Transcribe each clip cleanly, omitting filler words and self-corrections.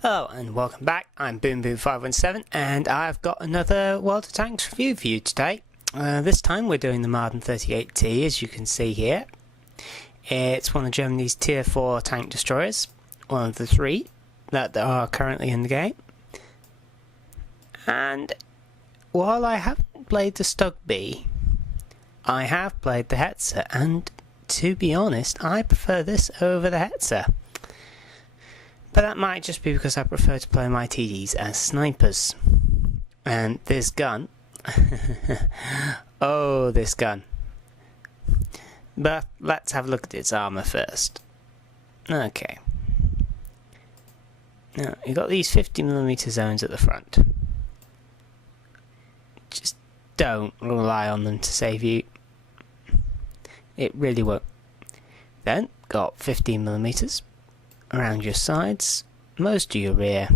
Hello and welcome back. I'm BoomBoom517 and I've got another World of Tanks review for you today. This time we're doing the Marden 38T, as you can see here. It's one of Germany's tier 4 tank destroyers, one of the 3 that are currently in the game. And while I haven't played the Stug B, I have played the Hetzer, and to be honest, I prefer this over the Hetzer. But that might just be because I prefer to play my TDs as snipers. And this gun... oh, this gun. But let's have a look at its armour first. Okay. Now, you've got these 50mm zones at the front. Just don't rely on them to save you. It really won't. Then, got 15mm around your sides, most of your rear,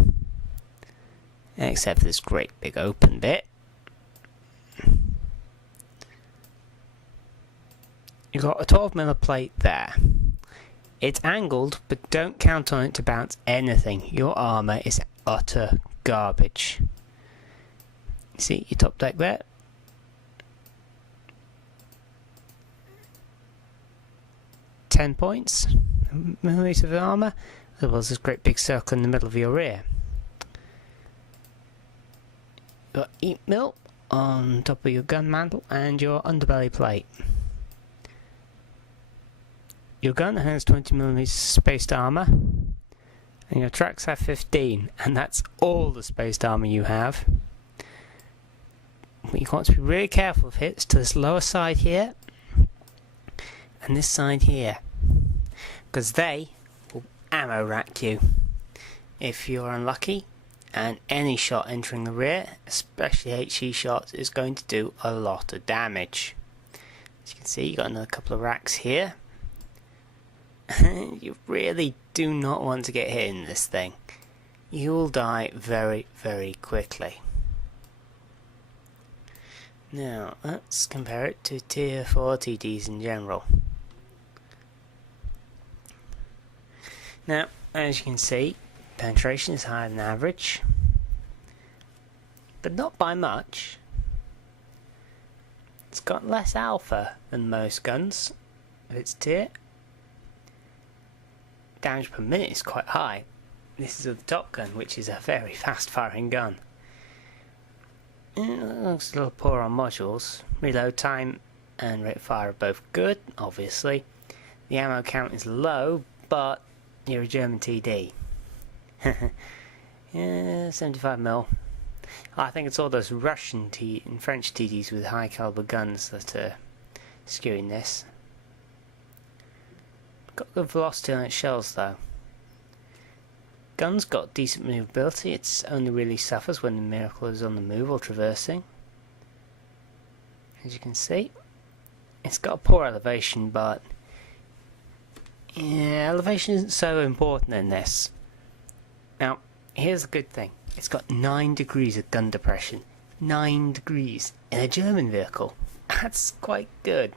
except for this great big open bit. You've got a 12mm plate there. It's angled, but don't count on it to bounce anything. Your armour is utter garbage. See your top deck there? £10 millimetre of armour, as well as this great big circle in the middle of your rear. You've got 8mm on top of your gun mantle and your underbelly plate. Your gun has 20mm spaced armour, and your tracks have 15, and that's all the spaced armour you have. What you want to be really careful of hits to this lower side here, and this side here, because they will ammo rack you if you're unlucky, and any shot entering the rear, especially HE shots, is going to do a lot of damage. As you can see, you've got another couple of racks here. You really do not want to get hit in this thing. You will die very, very quickly. Now, let's compare it to tier 4 TDs in general. Now, as you can see, penetration is higher than average, but not by much. It's got less alpha than most guns of its tier. Damage per minute is quite high. This is a Top Gun, which is a very fast firing gun. It looks a little poor on modules. Reload time and rate of fire are both good, obviously. The ammo count is low, but you're a German TD. Yeah, 75mm. I think it's all those Russian and French TDs with high caliber guns that are skewing this. Got good velocity on its shells though. Gun's got decent maneuverability. It only really suffers when the Miracle is on the move or traversing. As you can see, it's got a poor elevation, but yeah, elevation isn't so important in this. Now, here's the good thing. It's got 9 degrees of gun depression. 9 degrees in a German vehicle. That's quite good.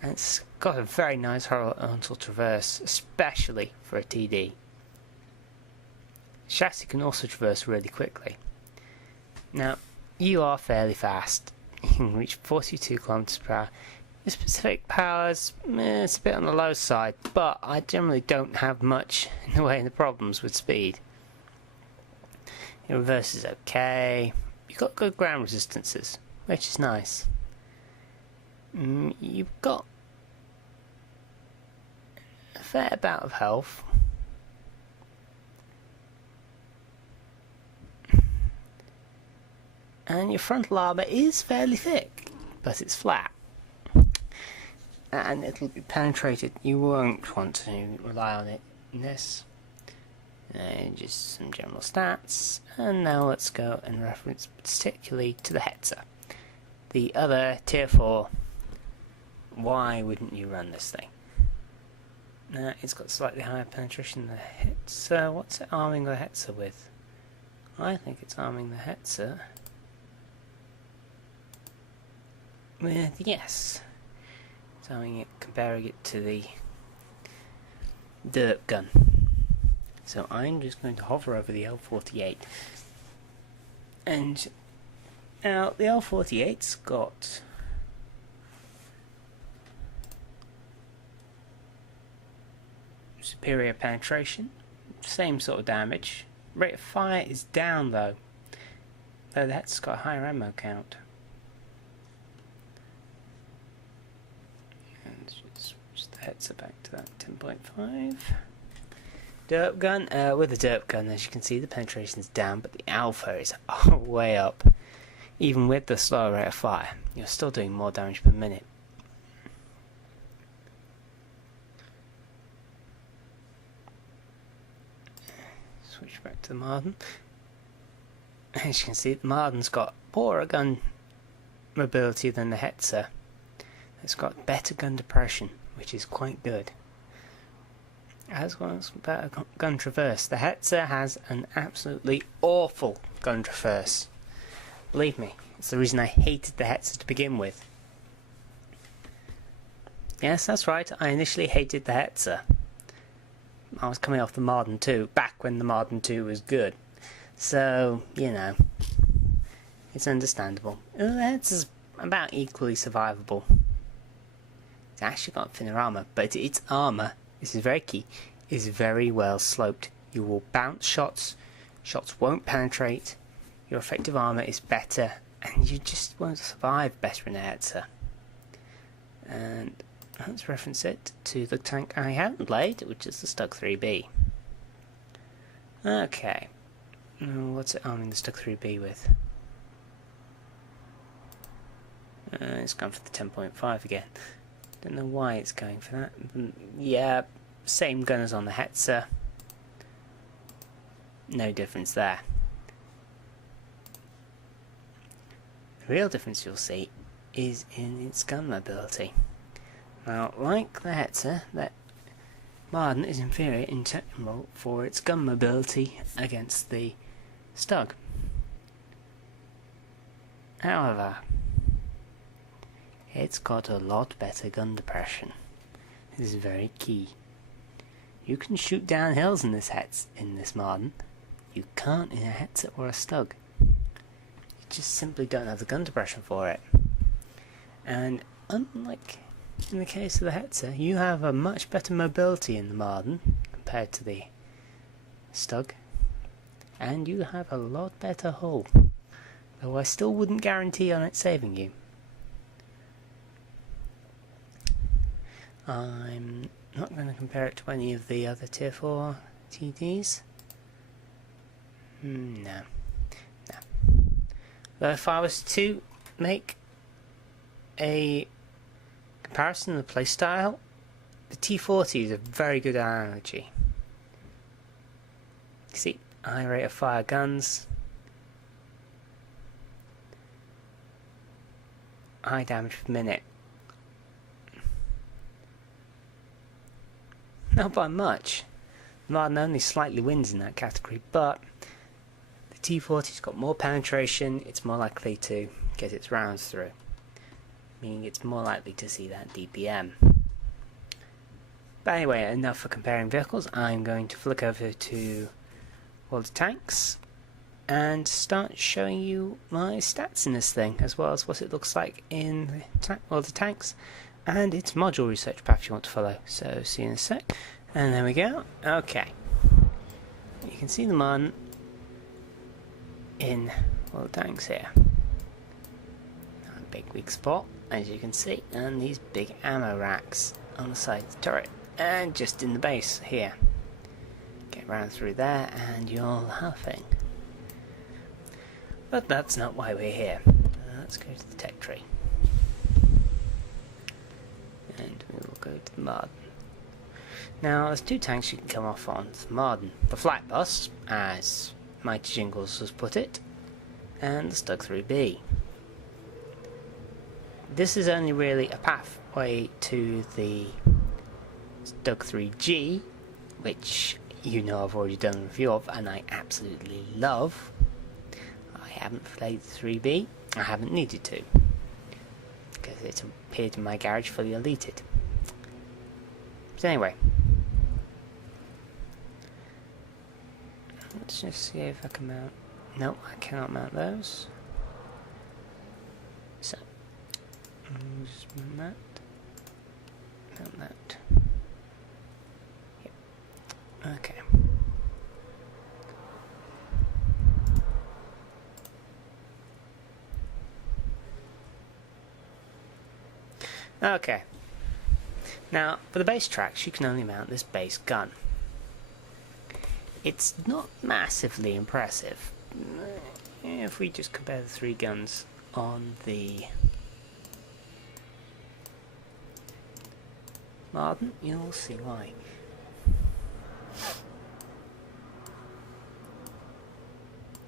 And it's got a very nice horizontal traverse, especially for a TD. Chassis can also traverse really quickly. Now, you are fairly fast. You can reach 42 km per hour. Your specific powers, it's a bit on the low side, but I generally don't have much in the way of the problems with speed. Your reverse is okay. You've got good ground resistances, which is nice. You've got a fair amount of health. And your frontal armour is fairly thick, but it's flat. And it'll be penetrated. You won't want to rely on it in this. Just some general stats. And now let's go and reference particularly to the Hetzer, the other tier 4. Why wouldn't you run this thing? It's got slightly higher penetration than the Hetzer. What's it arming the Hetzer with? I think it's arming the Hetzer with, yes, comparing it to the dirt gun. So I'm just going to hover over the L48. And now the L48's got superior penetration, same sort of damage. Rate of fire is down though that's got a higher ammo count. And just switch the Hetzer back to that 10.5. Derp gun, with the derp gun, as you can see, the penetration is down, but the alpha is way up. Even with the slower rate of fire, you're still doing more damage per minute. Switch back to the Marden. As you can see, the Marden's got poorer gun mobility than the Hetzer. It's got better gun depression, which is quite good. As well as better gun traverse. The Hetzer has an absolutely awful gun traverse. Believe me, it's the reason I hated the Hetzer to begin with. Yes, that's right, I initially hated the Hetzer. I was coming off the Marden 2, back when the Marden 2 was good. So, you know, it's understandable. The Hetzer's about equally survivable. It's actually got thinner armour, but its armour, this is very key, is very well sloped. You will bounce shots, shots won't penetrate, your effective armour is better, and you just won't survive better in a Hetzer. And let's reference it to the tank I haven't played, which is the Stug 3B. Okay, what's it arming the Stug 3B with? It's gone for the 10.5 again. Don't know why it's going for that. Yeah, same gun as on the Hetzer. No difference there. The real difference you'll see is in its gun mobility. Now, like the Hetzer, that Marden is inferior in general for its gun mobility against the Stug. However, it's got a lot better gun depression. This is very key. You can shoot down hills in this Marden. You can't in a Hetzer or a Stug. You just simply don't have the gun depression for it. And unlike in the case of the Hetzer, you have a much better mobility in the Marden compared to the Stug. And you have a lot better hull. Though I still wouldn't guarantee on it saving you. I'm not going to compare it to any of the other tier 4 TDs. No. Though if I was to make a comparison of the playstyle, the T40 is a very good analogy. You see, high rate of fire guns, high damage per minute. Not by much. Marden only slightly wins in that category, but the T40's got more penetration, it's more likely to get its rounds through, meaning it's more likely to see that DPM. But anyway, enough for comparing vehicles. I'm going to flick over to World of Tanks and start showing you my stats in this thing, as well as what it looks like in World of Tanks and its module research path you want to follow. So see you in a sec. And there we go. Okay. You can see the Marden in World of Tanks here. A big weak spot, as you can see, and these big ammo racks on the side of the turret. And just in the base here. Get round through there and you're huffing. But that's not why we're here. Let's go to the tech tree. And we will go to the Marden. Now, there's two tanks you can come off on. The Marden, the flight bus, as Mighty Jingles has put it, and the Stug 3B. This is only really a pathway to the Stug 3G, which you know I've already done a review of, and I absolutely love. I haven't played the 3B, I haven't needed to, because it appeared in my garage fully deleted. But anyway, Let's just see if I can mount. No, I cannot mount those. So, just mount that. Mount that. Yep. Okay. Okay. Now, for the base tracks, you can only mount this base gun. It's not massively impressive. If we just compare the three guns on the Marden, you'll see why.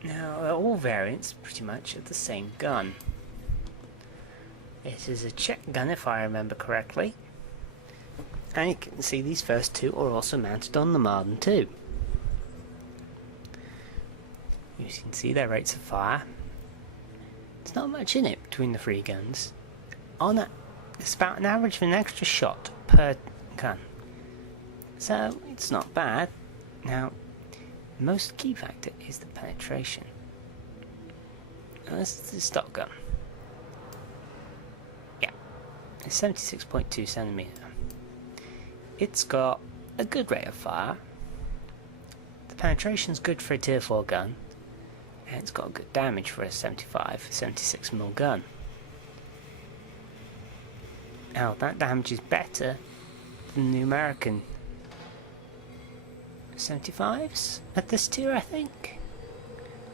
Now, all variants pretty much of the same gun. This is a Czech gun if I remember correctly. And you can see these first two are also mounted on the Marden too. You can see their rates of fire. There's not much in it between the three guns. It's about an average of an extra shot per gun. So it's not bad. Now, the most key factor is the penetration. Now, this is the stock gun. Yeah, it's 76.2 centimeter. It's got a good rate of fire. The penetration's good for a tier 4 gun. And it's got good damage for a 76mm gun. Now that damage is better than the American 75s at this tier, I think.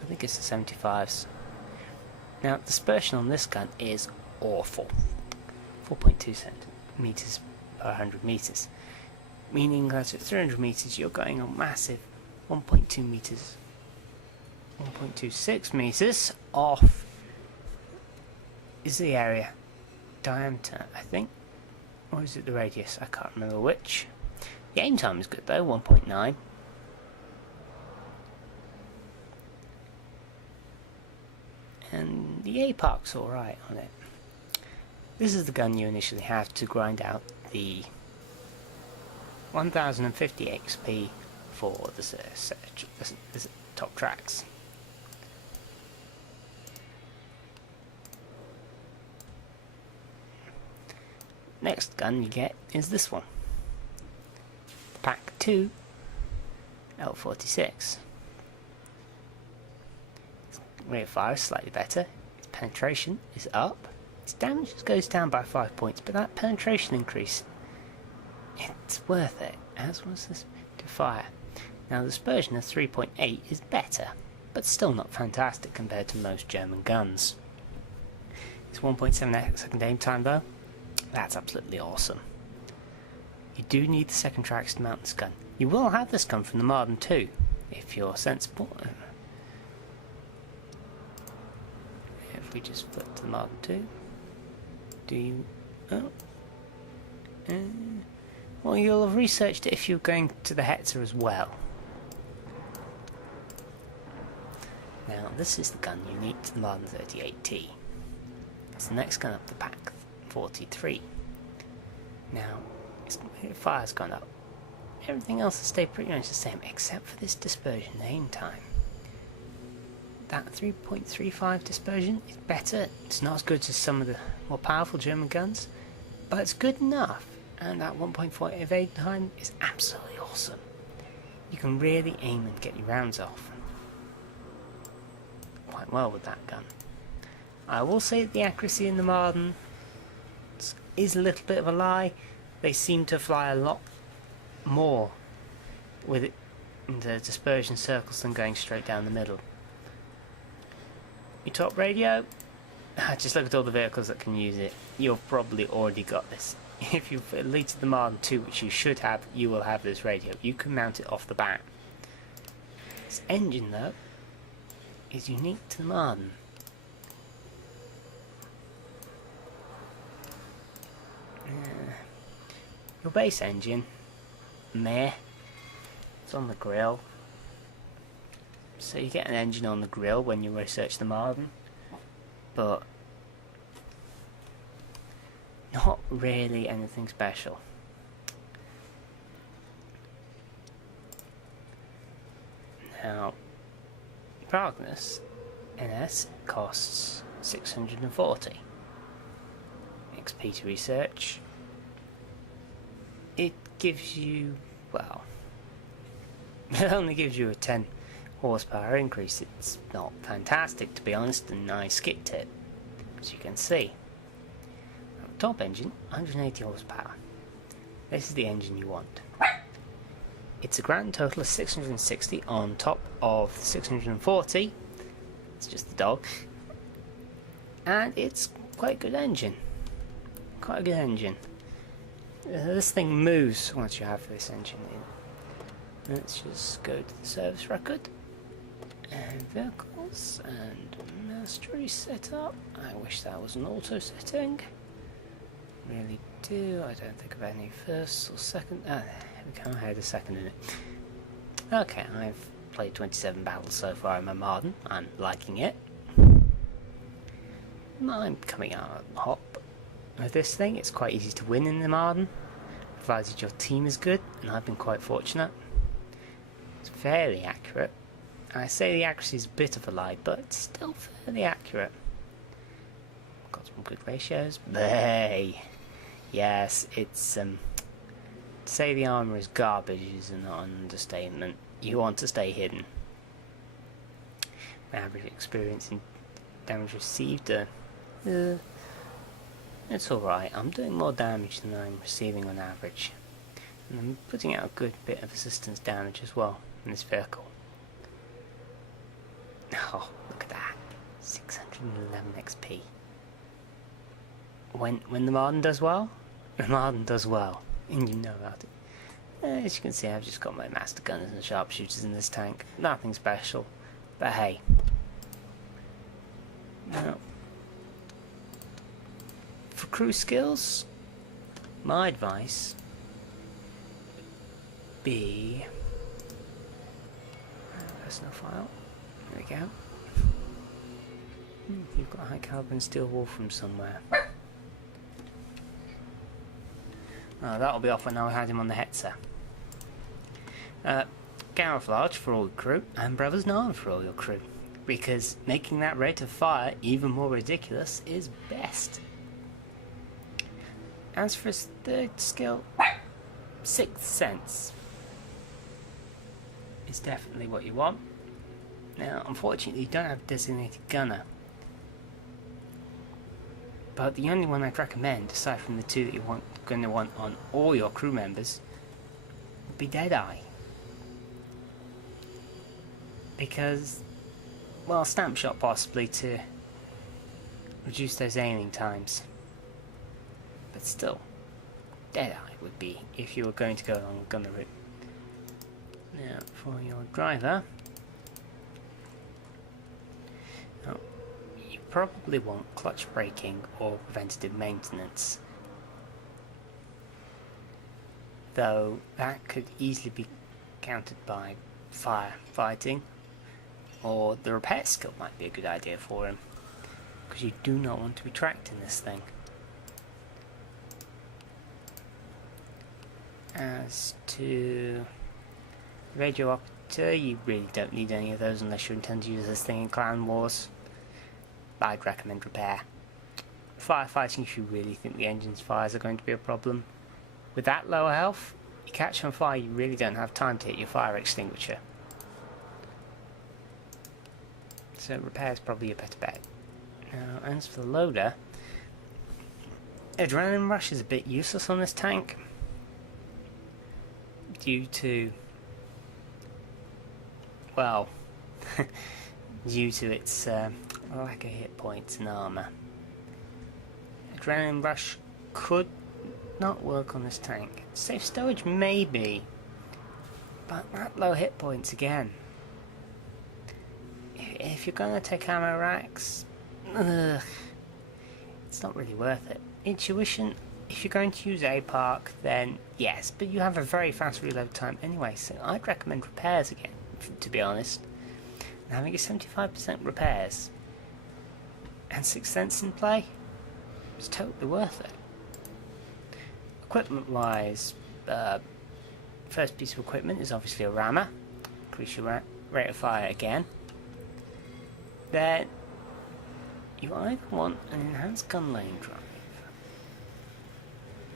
I think it's the 75s. Now dispersion on this gun is awful. 4.2 centimeters per 100 meters. Meaning that at 300 meters you're going a massive 1.2 meters. 1.26 meters off is the area diameter, I think, or is it the radius? I can't remember which. The aim time is good though, 1.9. And the APOC's alright on it. This is the gun you initially have to grind out the 1050 XP for the top tracks. Next gun you get is this one. Pack 2 L46. Its rate of fire is slightly better, its penetration is up, its damage goes down by 5 points, but that penetration increase, it's worth it, as was this to fire. Now the dispersion of 3.8 is better, but still not fantastic compared to most German guns. It's 1.7 second aim time though. That's absolutely awesome. You do need the second tracks to mount this gun. You will have this gun from the Marden too, if you're sensible. If we just flip to the Marden 2, do you... oh. Well, you'll have researched it if you're going to the Hetzer as well. Now, this is the gun unique to the Marden 38T. It's the next gun up the pack, 43. Now, its fire's gone up. Everything else has stayed pretty much the same, except for this dispersion aim time. That 3.35 dispersion is better. It's not as good as some of the more powerful German guns, but it's good enough. And that 1.48 aim time is absolutely awesome. You can really aim and get your rounds off quite well with that gun. I will say that the accuracy in the Marden is a little bit of a lie. They seem to fly a lot more with it in the dispersion circles than going straight down the middle. Your top radio, just look at all the vehicles that can use it. You've probably already got this. If you've deleted the Marden 2, which you should have, you will have this radio. You can mount it off the bat. This engine though is unique to the Marden. Your base engine, meh, it's on the grill. So you get an engine on the grill when you research the Marden, but not really anything special. Now, Progress NS costs 640 XP to research. It gives you, well, it only gives you a 10 horsepower increase. It's not fantastic, to be honest, and I skipped it, as you can see. Top engine, 180 horsepower. This is the engine you want. It's a grand total of 660 on top of 640. It's just the dog. And it's quite a good engine. Quite a good engine. This thing moves once you have this engine in. Let's just go to the service record. And vehicles and mastery setup. I wish that was an auto setting. Really do. I don't think of any first or second. Ah, there we go. I had a second in it. Okay, I've played 27 battles so far in my Marden. I'm liking it. I'm coming out on hop with this thing. It's quite easy to win in the Marden, provided your team is good, and I've been quite fortunate. It's fairly accurate. I say the accuracy is a bit of a lie, but it's still fairly accurate. Got some good ratios. Hey, yes, it's to say the armor is garbage is an understatement. You want to stay hidden. My average experience in damage received, it's alright. I'm doing more damage than I'm receiving on average, and I'm putting out a good bit of assistance damage as well in this vehicle. Oh, look at that. 611 XP. When the Marden does well, the Marden does well, and you know about it. As you can see, I've just got my master gunners and sharpshooters in this tank. Nothing special, but hey. Now, for crew skills, my advice would be personal file. There we go. You've got a high caliber and steel wool from somewhere. Oh, that'll be off when I had him on the Hetzer. Camouflage for all your crew, and Brothers Nine for all your crew, because making that rate of fire even more ridiculous is best. As for his third skill, Sixth Sense is definitely what you want. Now, unfortunately, you don't have a designated gunner, but the only one I'd recommend, aside from the two that you're going to want on all your crew members, would be Deadeye. Because, well, Stamp Shot possibly to reduce those aiming times, but still, Deadeye would be if you were going to go along the gunner route. Now, for your driver, you probably want clutch braking or preventative maintenance, though that could easily be countered by firefighting, or the repair skill might be a good idea for him, because you do not want to be tracked in this thing. As to radio operator, you really don't need any of those unless you intend to use this thing in Clan Wars. I'd recommend repair. Firefighting, if you really think the engine's fires are going to be a problem. With that lower health, you catch on fire, you really don't have time to hit your fire extinguisher. So repair is probably a better bet. Now, as for the loader, Adrenaline Rush is a bit useless on this tank, due to, well, due to its lack of hit points and armour. Adrenaline Rush could not work on this tank. Safe stowage maybe, but that low hit points again. If you're going to take ammo racks, it's not really worth it. Intuition, if you're going to use APARC, then yes, but you have a very fast reload time anyway, so I'd recommend repairs again, to be honest. And having a 75% repairs and Sixth Sense in play, it's totally worth it. Equipment wise, first piece of equipment is obviously a rammer. Increase your rate of fire again. then you either want an enhanced gun lane drive,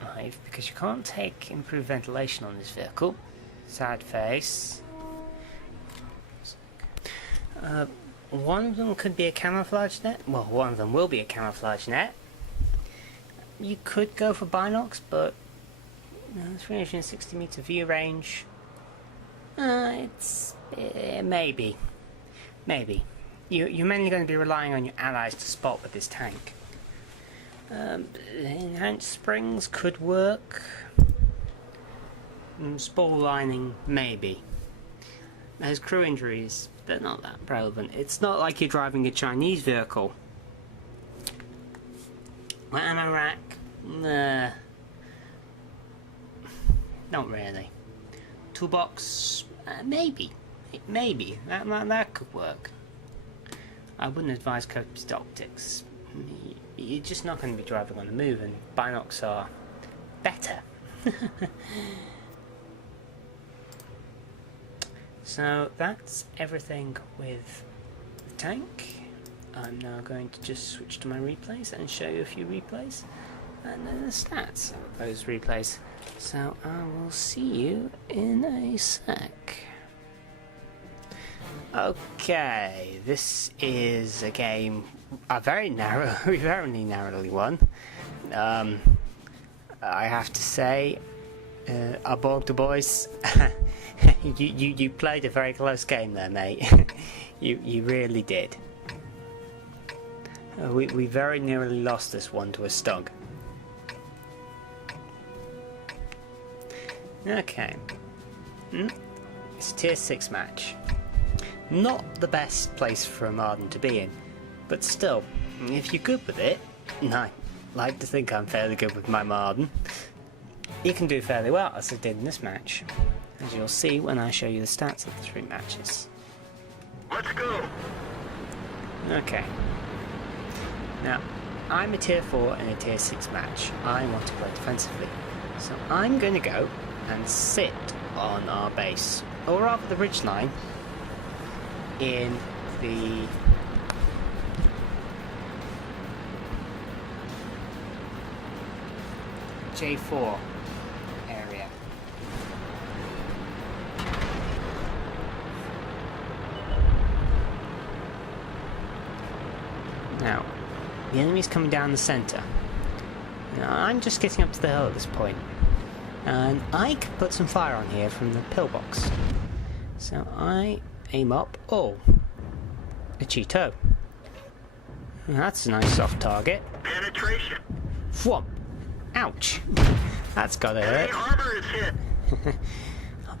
right, because you can't take improved ventilation on this vehicle. Sad face. One of them could be a camouflage net. Well, one of them will be a camouflage net. You could go for binocs, but 360 meter view range. It's maybe. You're mainly going to be relying on your allies to spot with this tank. Enhanced springs could work. Spall lining, maybe. There's crew injuries. They're not that relevant. It's not like you're driving a Chinese vehicle. Ammo rack? Nah. Not really. Toolbox? Maybe. Maybe. That could work. I wouldn't advise coated optics. You're just not going to be driving on the move, and binocs are better. So that's everything with the tank. I'm now going to just switch to my replays and show you a few replays and then the stats of those replays. So I will see you in a sec. Okay, this is a game we've only narrowly won. I have to say, Aborg the boys, you played a very close game there, mate. you really did. We very nearly lost this one to a Stug. Okay. It's a tier 6 match. Not the best place for a Marden to be in, but still, if you're good with it, and I like to think I'm fairly good with my Marden, you can do fairly well, as I did in this match, as you'll see when I show you the stats of the 3 matches. Let's go! Okay. Now, I'm a tier 4 in a tier 6 match. I want to play defensively. So I'm going to go and sit on our base, or rather the ridgeline, in the J4 area. Now, the enemy's coming down the centre. Now, I'm just getting up to the hill at this point, and I can put some fire on here from the pillbox. So I aim up. Oh, a Cheeto. That's a nice soft target. Penetration. Whoop. Ouch. That's gotta hurt. Armor is hit.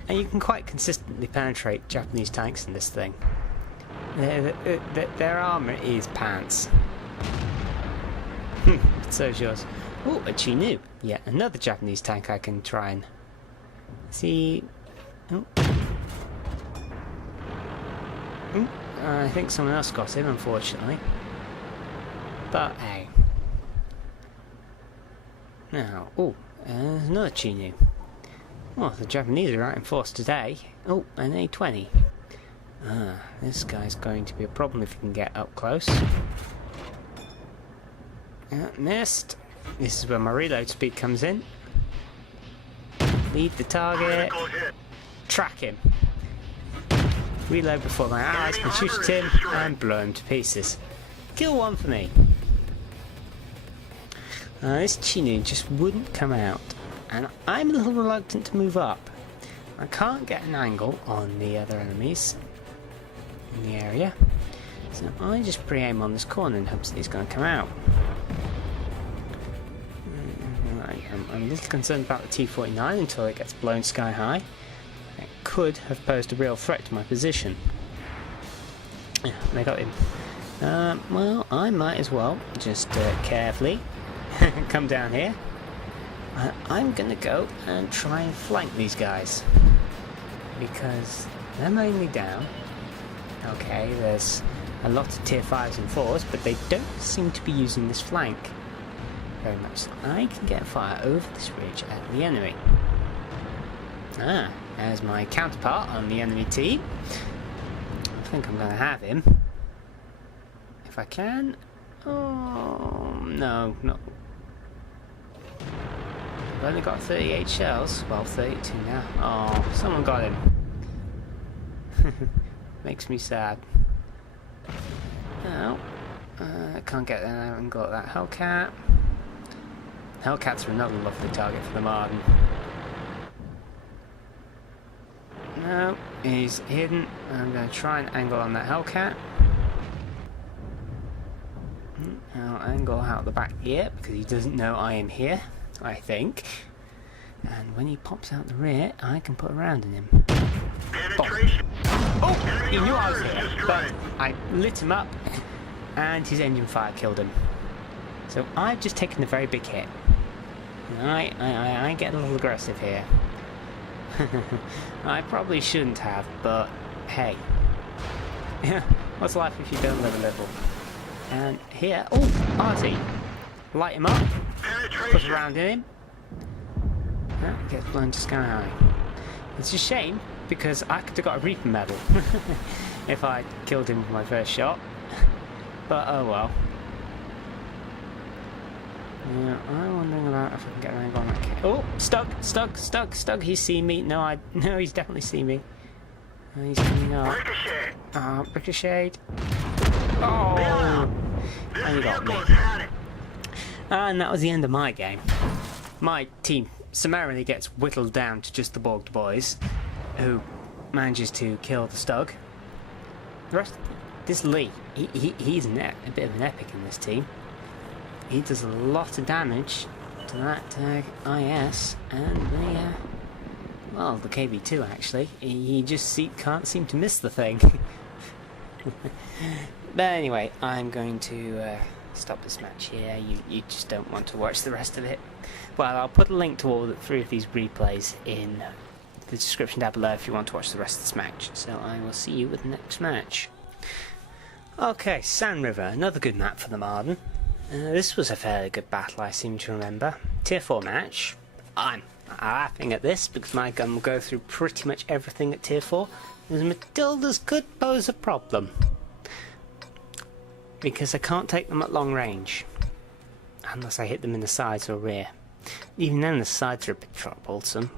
And you can quite consistently penetrate Japanese tanks in this thing. Their armor is pants. So's yours. Oh, a Chinook. Yeah, another Japanese tank I can try and see. Oh. I think someone else got him, unfortunately. But hey. Now, there's another Chinook. Well, the Japanese are out in force today. Oh, an A20. This guy's going to be a problem if he can get up close. Missed. This is where my reload speed comes in. Lead the target. Track him. Reload before my allies can shoot at him and blow him to pieces. Kill one for me. This Chinook just wouldn't come out, and I'm a little reluctant to move up. I can't get an angle on the other enemies in the area, so I just pre-aim on this corner in hopes that he's going to come out. I'm a little concerned about the T-49 until it gets blown sky high. It could have posed a real threat to my position. Yeah, they got him. Well, I might as well just carefully come down here. I'm gonna go and try and flank these guys because they're mainly down. Okay, there's a lot of tier 5s and 4s, but they don't seem to be using this flank very much. So I can get fire over this ridge at the enemy. There's my counterpart on the enemy team. I think I'm gonna have him. if I can. Oh, no, not. I've only got 38 shells. Well, 32 now. Oh, someone got him. Makes me sad. No. I can't get an angle at that Hellcat. Hellcats are another lovely target for the Marden. No, he's hidden. I'm going to try and angle on that Hellcat. I'll angle out the back here because he doesn't know I am here, I think. And when he pops out the rear, I can put a round in him. Penetration. Oh, he knew I was here, but I lit him up and his engine fire killed him. So I've just taken a very big hit. I get a little aggressive here. I probably shouldn't have, but hey. What's life if you don't live a little? And here, oh, Artie. Light him up, put a round in him. Gets blown to sky high. It's a shame, because I could have got a Reaper medal if I killed him with my first shot. But oh well. Yeah, I'm wondering about if I can get an angle on that kid. Oh, stuck. He's seen me. No, he's definitely seen me. He's coming up. Ricochet. Ricocheted. Oh, and he got me. And that was the end of my game. My team summarily gets whittled down to just the Borged boys, who manages to kill the Stug. The rest, this Lee, he's a bit of an epic in this team. He does a lot of damage to that IS and the KB2 actually. He just can't seem to miss the thing. But anyway, I'm going to stop this match here. You just don't want to watch the rest of it. Well, I'll put a link to all three of these replays in the description down below if you want to watch the rest of this match. So I will see you with the next match. Okay, Sand River, another good map for the Marden. This was a fairly good battle, I seem to remember. Tier 4 match. I'm laughing at this because my gun will go through pretty much everything at Tier 4. Because Matildas could pose a problem. Because I can't take them at long range. Unless I hit them in the sides or rear. Even then the sides are a bit troublesome.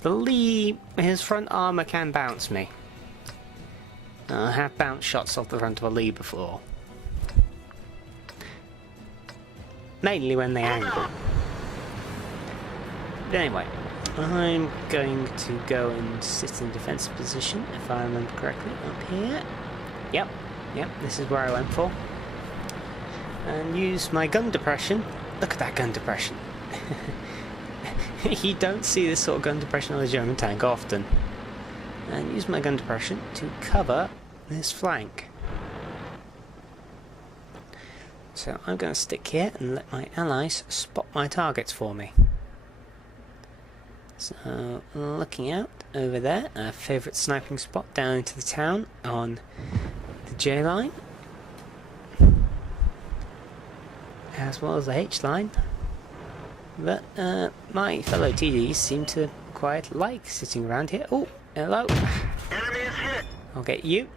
The Lee, his front armour can bounce me. I have bounced shots off the front of a Lee before. Mainly when they angle. But anyway, I'm going to go and sit in defensive position, if I remember correctly, up here. Yep, this is where I went for. And use my gun depression. Look at that gun depression. You don't see this sort of gun depression on a German tank often. And use my gun depression to cover this flank. So I'm going to stick here and let my allies spot my targets for me. So looking out over there, our favourite sniping spot down into the town on the J line, as well as the H line. But my fellow TDs seem to quite like sitting around here. Oh, hello. Enemy is hit. I'll get you.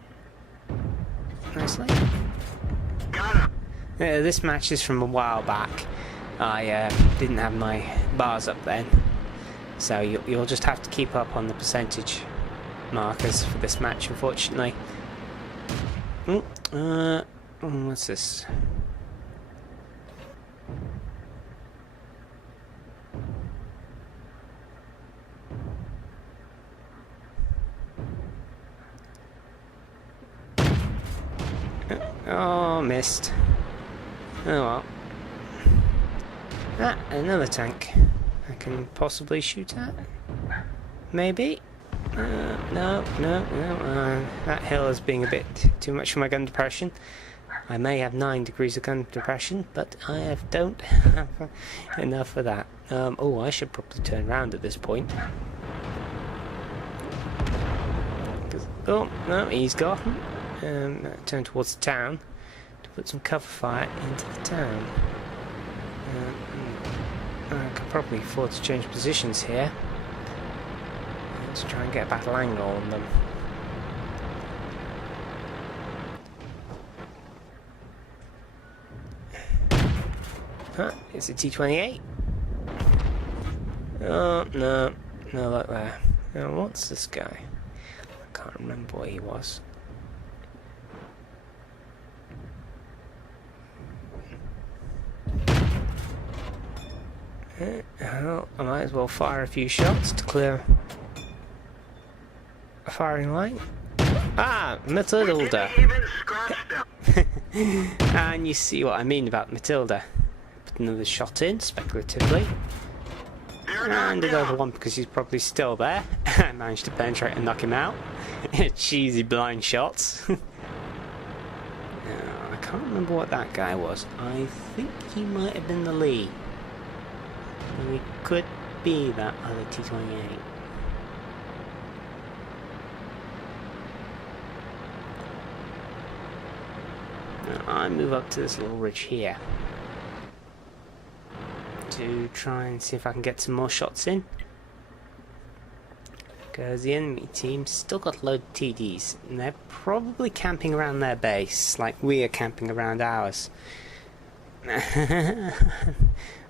Nicely. Got him. This match is from a while back. I didn't have my bars up then, so you'll just have to keep up on the percentage markers for this match, unfortunately. What's this? Oh, missed. Oh well. Ah, another tank I can possibly shoot at. Maybe. No. That hill is being a bit too much for my gun depression. I may have 9 degrees of gun depression, but I don't have enough for that. Oh, I should probably turn around at this point. Oh, no, he's gone. Turn towards the town to put some cover fire into the town. I could probably afford to change positions here. Let's try and get a battle angle on them. Huh, it's a T-28. Oh, no. No, look there. Now, what's this guy? I can't remember what he was. Well, I might as well fire a few shots to clear a firing line. Ah, Matilda! Even scratched them. And you see what I mean about Matilda. Put another shot in, speculatively. And another one because he's probably still there. I managed to penetrate and knock him out. Cheesy blind shots. I can't remember what that guy was. I think he might have been the Lee. So he could be that other T-28. Now I move up to this little ridge here to try and see if I can get some more shots in, because the enemy team's still got a load of TDs and they're probably camping around their base like we are camping around ours.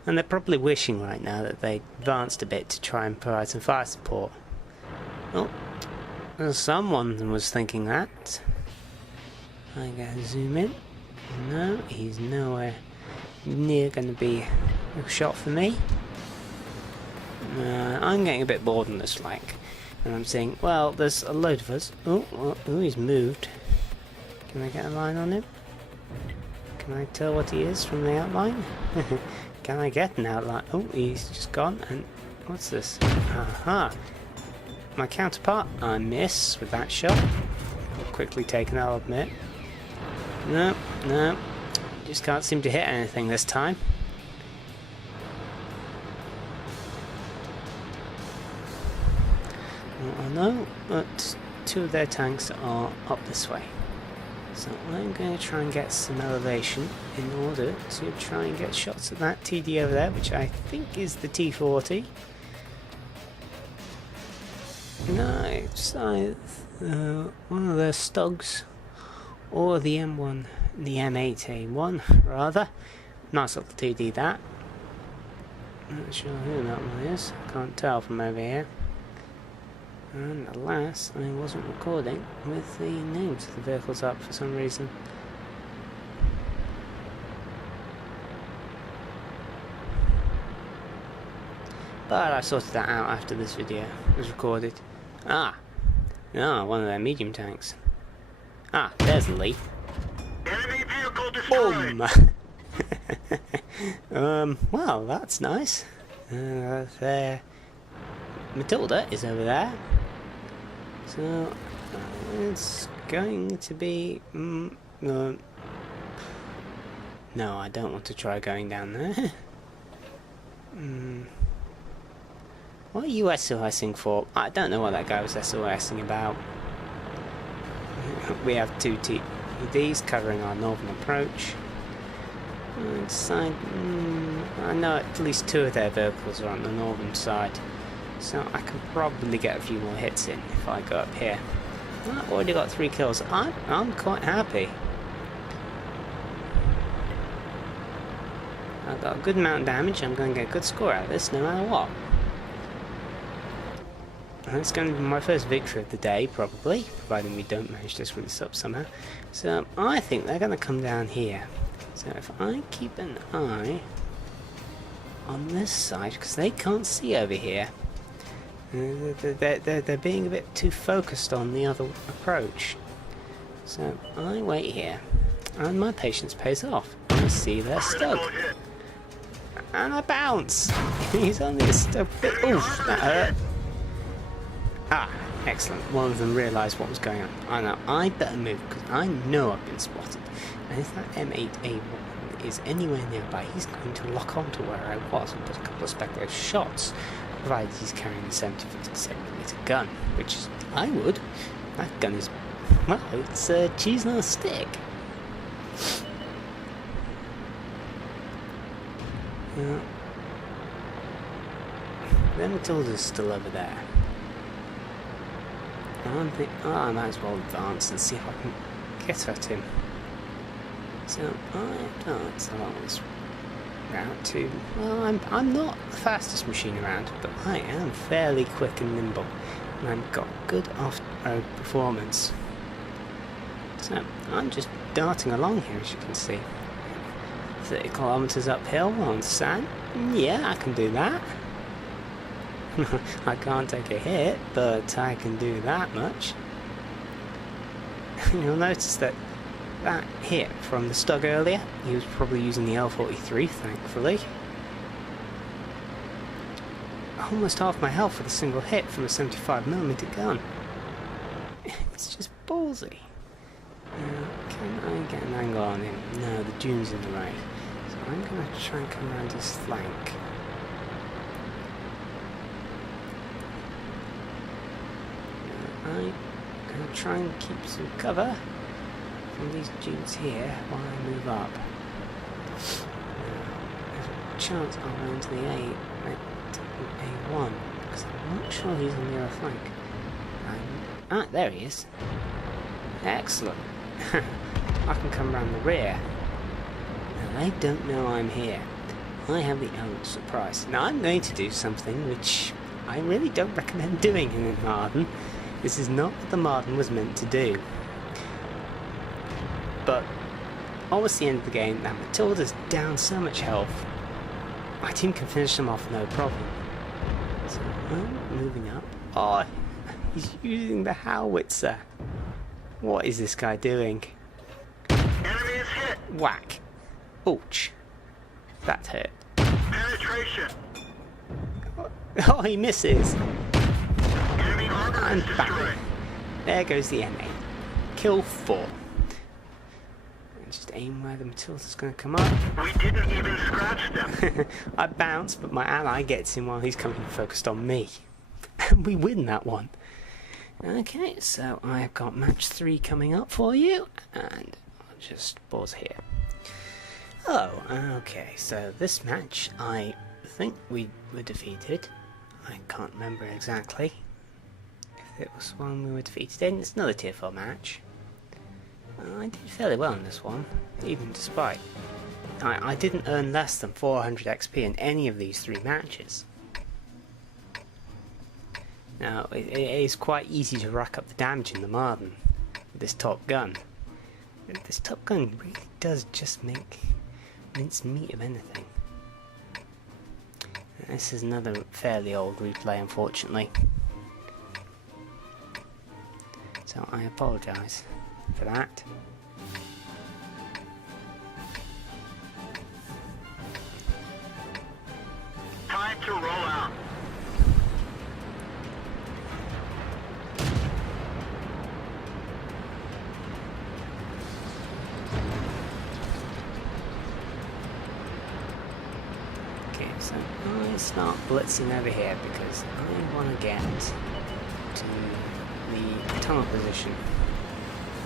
And they're probably wishing right now that they advanced a bit to try and provide some fire support. Oh, someone was thinking that. I gotta zoom in. No, he's nowhere near going to be a shot for me. I'm getting a bit bored on this flank. And I'm saying, well, there's a load of us. Oh, he's moved. Can I get a line on him? Can I tell what he is from the outline? Can I get an outline? Oh, he's just gone. And what's this? Aha! My counterpart, I miss with that shot. Quickly taken, I'll admit. No. Just can't seem to hit anything this time. I know, but two of their tanks are up this way. So I'm going to try and get some elevation in order to try and get shots at that TD over there, which I think is the T40. No, it's either one of their Stugs or the M1, the M8A1 rather. Nice little TD that. Not sure who that one is, can't tell from over here. And alas, I wasn't recording with the names of the vehicles up for some reason. But I sorted that out after this video was recorded. One of their medium tanks. There's the lead. Enemy vehicle destroyed. Well, that's nice. There. Matilda is over there. So, it's going to be... no, I don't want to try going down there. What are you SOSing for? I don't know what that guy was SOSing about. We have two TDs covering our northern approach. I know at least two of their vehicles are on the northern side. So I can probably get a few more hits in if I go up here. I've already got 3 kills. I'm quite happy. I've got a good amount of damage. I'm going to get a good score out of this no matter what. And it's going to be my first victory of the day, probably, providing we don't manage to screw this up somehow. So I think they're going to come down here. So if I keep an eye on this side, because they can't see over here. They're being a bit too focused on the other approach. So I wait here, and my patience pays off. I see their Stug, and I bounce. He's only a Stug. Oof, that hurt. Excellent. One of them realised what was going on. I know. I better move because I know I've been spotted. And if that M8A1 is anywhere nearby, he's going to lock onto where I was and put a couple of speculative shots. Provided he's carrying a 70mm gun, which I would. That gun is, well, it's cheese on a stick. Then Matilda's still over there. I might as well advance and see if I can get at him. So I advance along this route to... Well, I'm not the fastest machine around, but I am fairly quick and nimble. And I've got good off-road performance. So, I'm just darting along here, as you can see. 30 kilometers uphill on sand. Yeah, I can do that. I can't take a hit, but I can do that much. You'll notice that hit from the Stug earlier, he was probably using the L43, thankfully. Almost half my health with a single hit from a 75mm gun. It's just ballsy. Can I get an angle on him? No, the dune's in the way. So I'm going to try and come around his flank. I'm going to try and keep some cover from these dunes here while I move up. There's a chance I'll run into the A1, because I'm not sure he's on the other flank. Ah, there he is. Excellent. I can come round the rear. Now, they don't know I'm here. I have the element of surprise. Now, I'm going to do something which I really don't recommend doing in Marden. This is not what the Marden was meant to do. But, almost the end of the game, that Matilda's down so much health, my team can finish them off no problem. So, I'm moving up. Oh, he's using the howitzer. What is this guy doing? Enemy is hit. Whack. Ouch. That hurt. Penetration. Oh, he misses. Enemy armor And is bang. destroyed. There goes the MA. Kill 4. And just aim where the Matilda's going to come up. We didn't even scratch them. I bounce, but my ally gets him while he's coming focused on me. And we win that one. Okay, so I've got match 3 coming up for you, and I'll just pause here. Oh, okay, so this match, I think we were defeated. I can't remember exactly if it was one we were defeated in. It's another tier 4 match. I did fairly well in this one, even despite. I didn't earn less than 400 XP in any of these 3 matches. Now, it is quite easy to rack up the damage in the Marden with this top gun. This top gun really does just make mince meat of anything. This is another fairly old replay, unfortunately. So I apologise for that. Time to roll out. Okay, so I start blitzing over here because I want to get to the tunnel position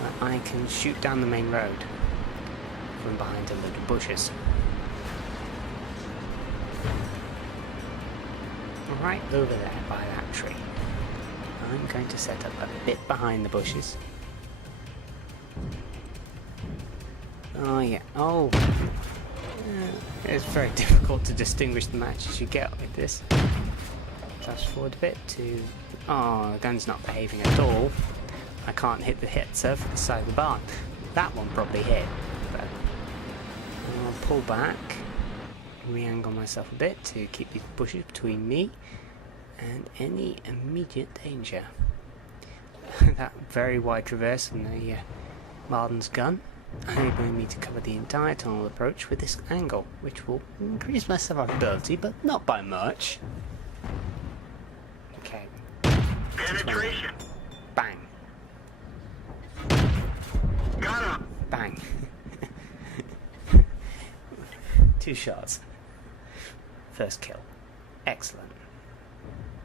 where I can shoot down the main road from behind a load of bushes. Right over there by that tree. I'm going to set up a bit behind the bushes. Oh yeah, oh. It's very difficult to distinguish the matches you get with this. Flash forward a bit to... Oh, the gun's not behaving at all. I can't hit the hitzer for the side of the barn. That one probably hit, but I'll pull back, re-angle myself a bit to keep these bushes between me and any immediate danger. That very wide traverse on the Marden's gun, enabling me to cover the entire tunnel approach with this angle, which will increase my survivability, but not by much. Okay. Penetration. Bang. Got him. Bang. 2 shots. First kill. Excellent.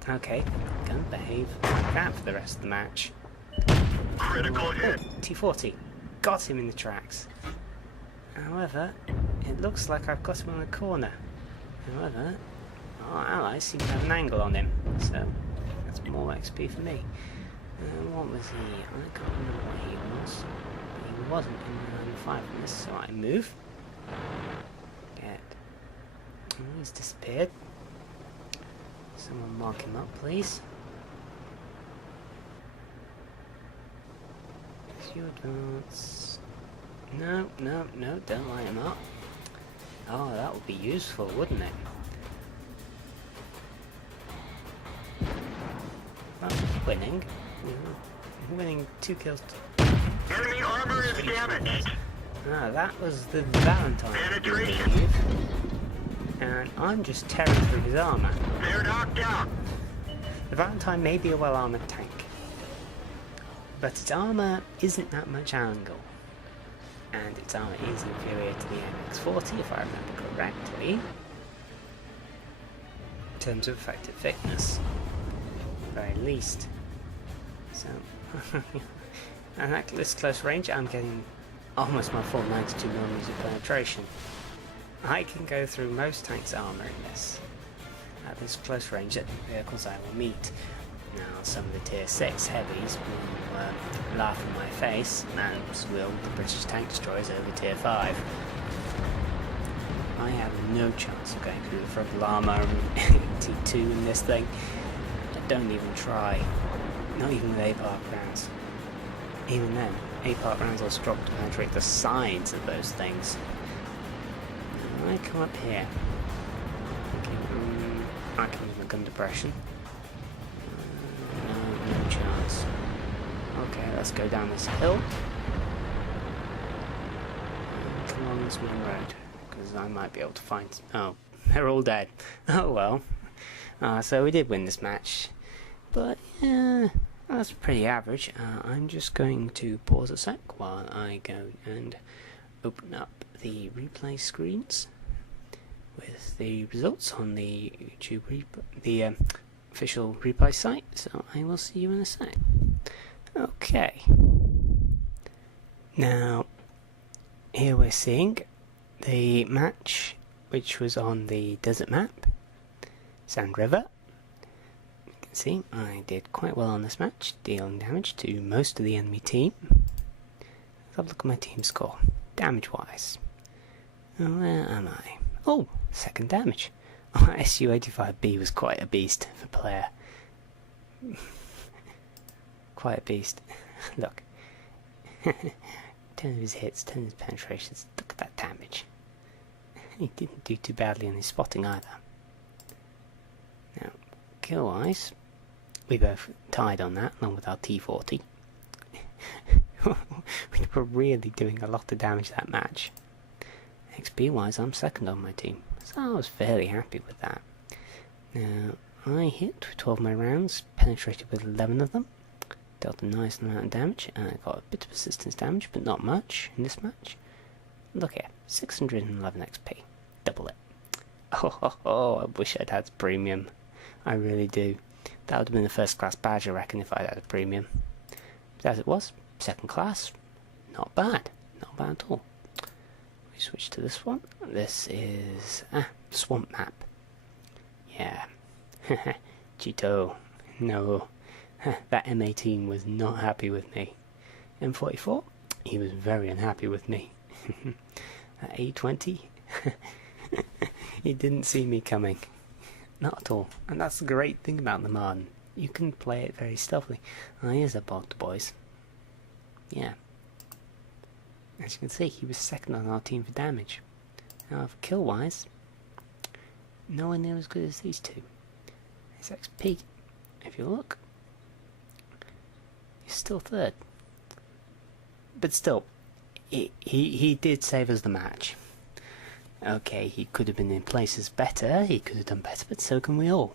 Okay, gonna behave like that for the rest of the match. Critical hit. T40. Got him in the tracks. However, it looks like I've got him on the corner. However, our allies seem to have an angle on him, so that's more XP for me. What was he? I can't remember what he was. He wasn't in the 5 minutes, so I move. Get Oh, he's disappeared. Someone mark him up, please. Is you advance? No, no, no, don't light him up. Oh, that would be useful, wouldn't it? Well, winning. Winning 2 kills. Enemy armor is damaged. Ah, that was the Valentine, I Penetration. believe. And I'm just tearing through his armour. They're knocked out. The Valentine may be a well-armoured tank, but its armour isn't that much angle. And its armour is inferior to the MX-40, if I remember correctly, in terms of effective thickness, at the very least. So, and at this close range, I'm getting almost my full 92mm of penetration. I can go through most tanks' armour in this, at this close range at the vehicles I will meet. Now, some of the tier 6 heavies will laugh in my face, as will the British tank destroyers over tier 5. I have no chance of going through the frontal armour T2 in this thing. I don't even try. Not even with APARC rounds. Even then, APARC rounds will struggle to penetrate the sides of those things. Now I come up here. I can use my gun depression. No chance. Okay, let's go down this hill. And come on this main road, because I might be able to find... Oh, they're all dead. Oh well. So we did win this match. But, yeah, that's pretty average. I'm just going to pause a sec while I go and open up the replay screens with the results on the YouTube the official replay site, so I will see you in a sec. Okay. Now, here we're seeing the match which was on the desert map, Sand River. You can see I did quite well on this match, dealing damage to most of the enemy team. Let's have a look at my team score, damage-wise. Where am I? Oh, 2nd damage. Oh, SU-85B was quite a beast of a player. Quite a beast. Look. 10 of his hits, 10 of his penetrations. Look at that damage. He didn't do too badly on his spotting either. Now, kill-wise, we both tied on that, along with our T40. We were really doing a lot of damage that match. XP-wise, I'm 2nd on my team, so I was fairly happy with that. Now, I hit 12 of my rounds, penetrated with 11 of them, dealt a nice amount of damage, and I got a bit of resistance damage, but not much in this match. Look here, 611 XP, double it. Oh, I wish I'd had the premium. I really do. That would have been the 1st class badge, I reckon, if I'd had a premium. But as it was, 2nd class, not bad at all. We switch to this one. This is swamp map. Yeah. Cheeto. No. That M18 was not happy with me. M44, he was very unhappy with me. That A20, he didn't see me coming. Not at all. And that's the great thing about the Marden. You can play it very stealthily. Here's a bot, boys. Yeah. As you can see, he was 2nd on our team for damage. Now, for kill-wise, nowhere near as good as these two. His XP, if you look, he's still 3rd. But still, he did save us the match. Okay, he could have been in places better, he could have done better, but so can we all.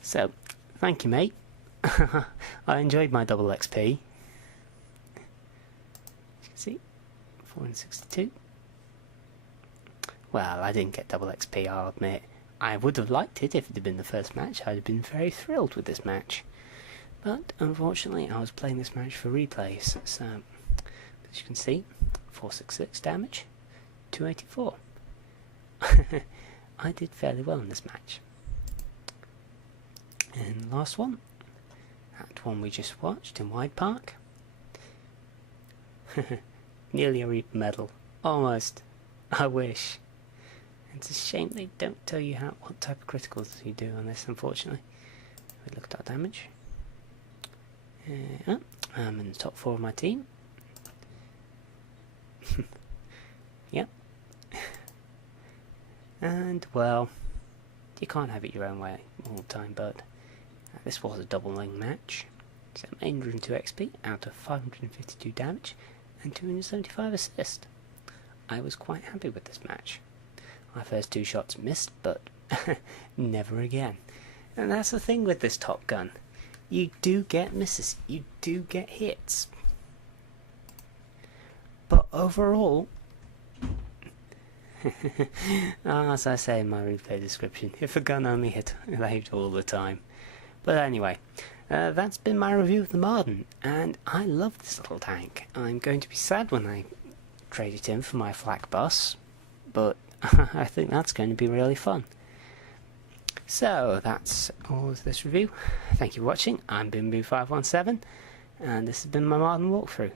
So, thank you, mate. I enjoyed my double XP. As you can see, 462. Well, I didn't get double XP, I'll admit. I would have liked it if it had been the first match. I'd have been very thrilled with this match. But, unfortunately, I was playing this match for replays. So, as you can see, 466 damage, 284. I did fairly well in this match. And last one, that one we just watched in Wide Park. Nearly a Reaper medal. Almost. I wish. It's a shame they don't tell you what type of criticals you do on this, unfortunately. We looked at our damage. I'm in the top 4 of my team. Yep. And, well, you can't have it your own way all the time, but this was a doubling match. So 802 XP out of 552 damage and 275 assist. I was quite happy with this match. My first 2 shots missed, but never again. And that's the thing with this Top Gun. You do get misses, you do get hits. But overall, as I say in my replay description, if a gun only hit, it aimed all the time. But anyway, that's been my review of the Marden, and I love this little tank. I'm going to be sad when I trade it in for my flak bus, but I think that's going to be really fun. So that's all of this review. Thank you for watching. I'm BimBoo517, and this has been my Marden walkthrough.